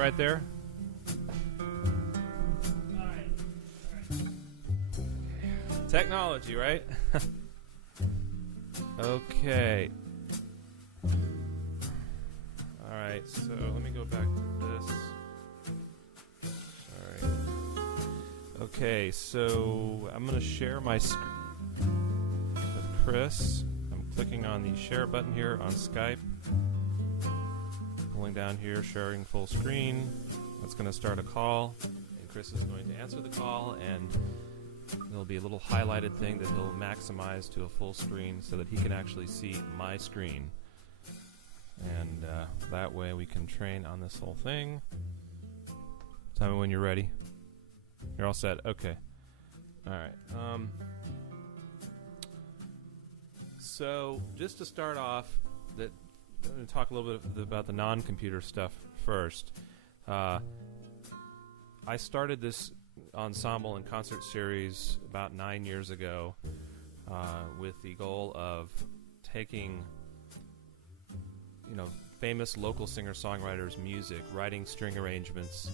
right there? Technology, right? Okay. Alright, so let me go back to this. Alright. Okay, so I'm going to share my screen with Chris. I'm clicking on the share button here on Skype. Pulling down here, sharing full screen. That's going to start a call, and Chris is going to answer the call, and there'll be a little highlighted thing that he'll maximize to a full screen so that he can actually see my screen. And that way we can train on this whole thing. Tell me when you're ready. You're all set? Okay. Alright. So, just to start off, I'm going to talk a little bit about the non-computer stuff first. I started this ensemble and concert series about 9 years ago with the goal of taking famous local singer-songwriters' music, writing string arrangements,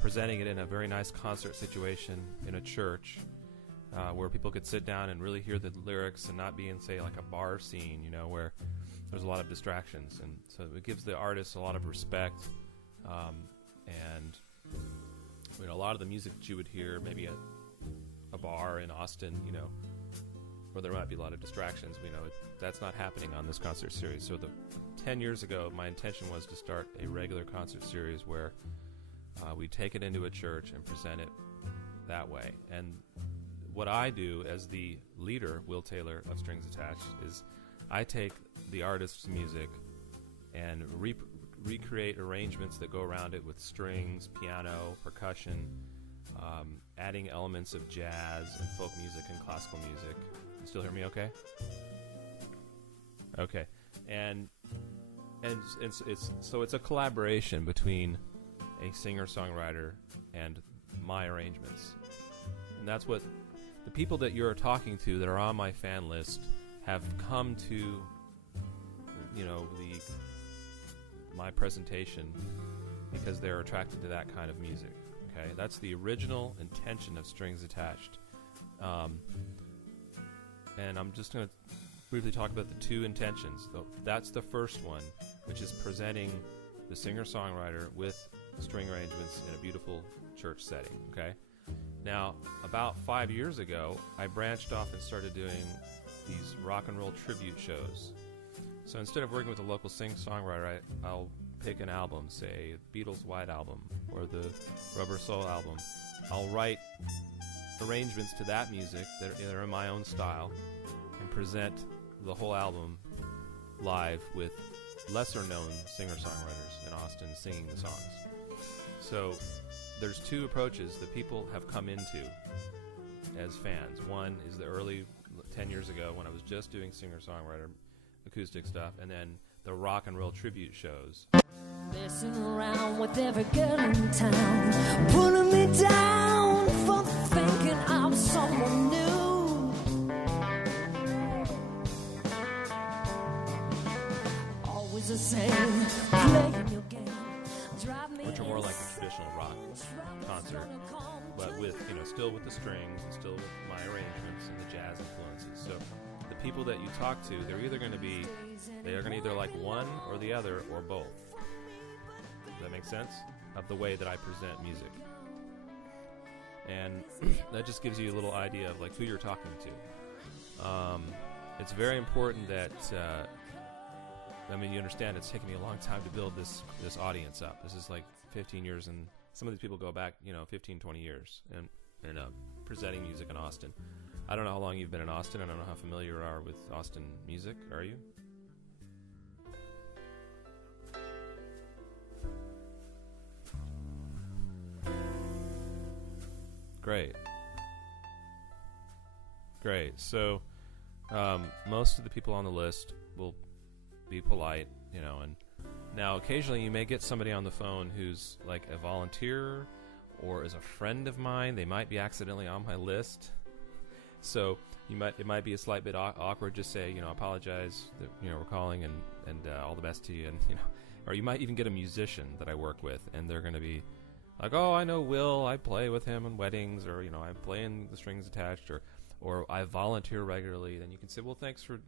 presenting it in a very nice concert situation in a church where people could sit down and really hear the lyrics and not be in, say, like a bar scene, where there's a lot of distractions. And so it gives the artists a lot of respect, and a lot of the music that you would hear maybe at a bar in Austin, where there might be a lot of distractions, that's not happening on this concert series. So 10 years ago, my intention was to start a regular concert series where we take it into a church and present it that way. And what I do as the leader, Will Taylor of Strings Attached, is I take the artist's music and recreate arrangements that go around it with strings, piano, percussion, adding elements of jazz and folk music and classical music. You still hear me okay? Okay. And it's a collaboration between a singer-songwriter and my arrangements. And that's what the people that you're talking to that are on my fan list have come to my presentation because they're attracted to that kind of music. Okay, that's the original intention of Strings Attached. And I'm just going to briefly talk about the two intentions. That's the first one, which is presenting the singer-songwriter with string arrangements in a beautiful church setting. Okay. Now, about 5 years ago, I branched off and started doing these rock and roll tribute shows. So instead of working with a local singer-songwriter, I'll pick an album, say Beatles' White Album or the Rubber Soul album. I'll write arrangements to that music that are in my own style and present the whole album live with lesser-known singer-songwriters in Austin singing the songs. So there's two approaches that people have come into as fans. One is the early 10 years ago when I was just doing singer-songwriter acoustic stuff, and then the rock and roll tribute shows. Messing around with every girl in town, pulling me down for thinking I'm someone new. Always the same, playing your game. Which are more like a traditional rock concert, but with still with the strings and still with my arrangements and the jazz influences. So the people that you talk to, they're going to either like one or the other or both. Does that make sense? Of the way that I present music, and that just gives you a little idea of like who you're talking to. It's very important that. You understand it's taken me a long time to build this audience up. This is like 15 years, and some of these people go back, 15, 20 years and presenting music in Austin. I don't know how long you've been in Austin. I don't know how familiar you are with Austin music. Are you? Great. So most of the people on the list will be polite, and now occasionally you may get somebody on the phone who's like a volunteer or is a friend of mine. They might be accidentally on my list, so it might be a slight bit awkward. Just say, I apologize that we're calling, and all the best to you, and Or you might even get a musician that I work with, and they're going to be like, oh, I know Will, I play with him in weddings, or, you know, I play in the strings attached, or I volunteer regularly. Then you can say, well, thanks for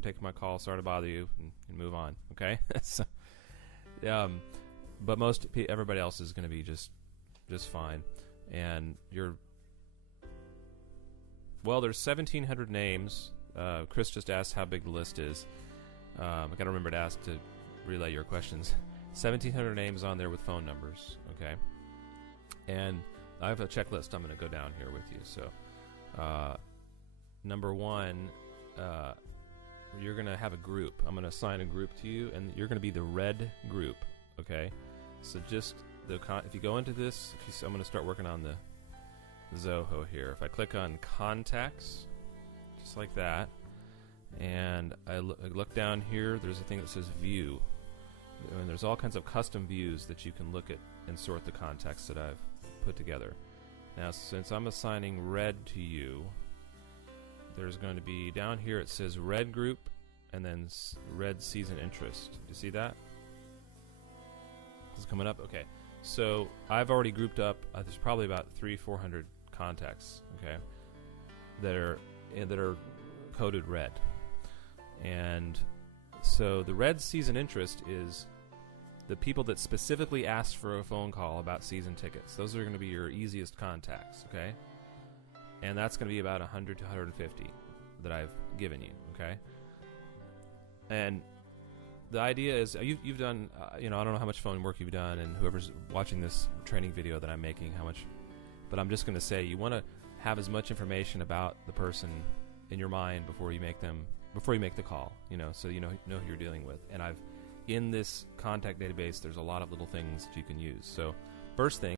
taking my call, sorry to bother you, and move on, okay? So, but everybody else is going to be just fine. And there's 1,700 names. Chris just asked how big the list is. I got to remember to ask to relay your questions. 1,700 names on there with phone numbers, okay? And I have a checklist I'm going to go down here with you. So, number one, you're going to have a group. I'm going to assign a group to you, and you're going to be the red group, okay? So just if you go into this, I'm going to start working on the Zoho here. If I click on contacts, just like that, and I look down here, there's a thing that says view. And there's all kinds of custom views that you can look at and sort the contacts that I've put together. Now, since I'm assigning red to you, there's going to be down here it says red group and then red season interest. Do you see that? Is it coming up? Okay. So I've already grouped up. There's probably about 300-400 contacts. Okay, that are coded red, and so the red season interest is the people that specifically asked for a phone call about season tickets. Those are going to be your easiest contacts. Okay, and that's going to be about 100 to 150 that I've given you. Okay, and the idea is you've done, I don't know how much phone work you've done, and whoever's watching this training video that I'm making, how much, but I'm just going to say you want to have as much information about the person in your mind before you make the call, so you know who you're dealing with. And in this contact database, there's a lot of little things that you can use. So first thing,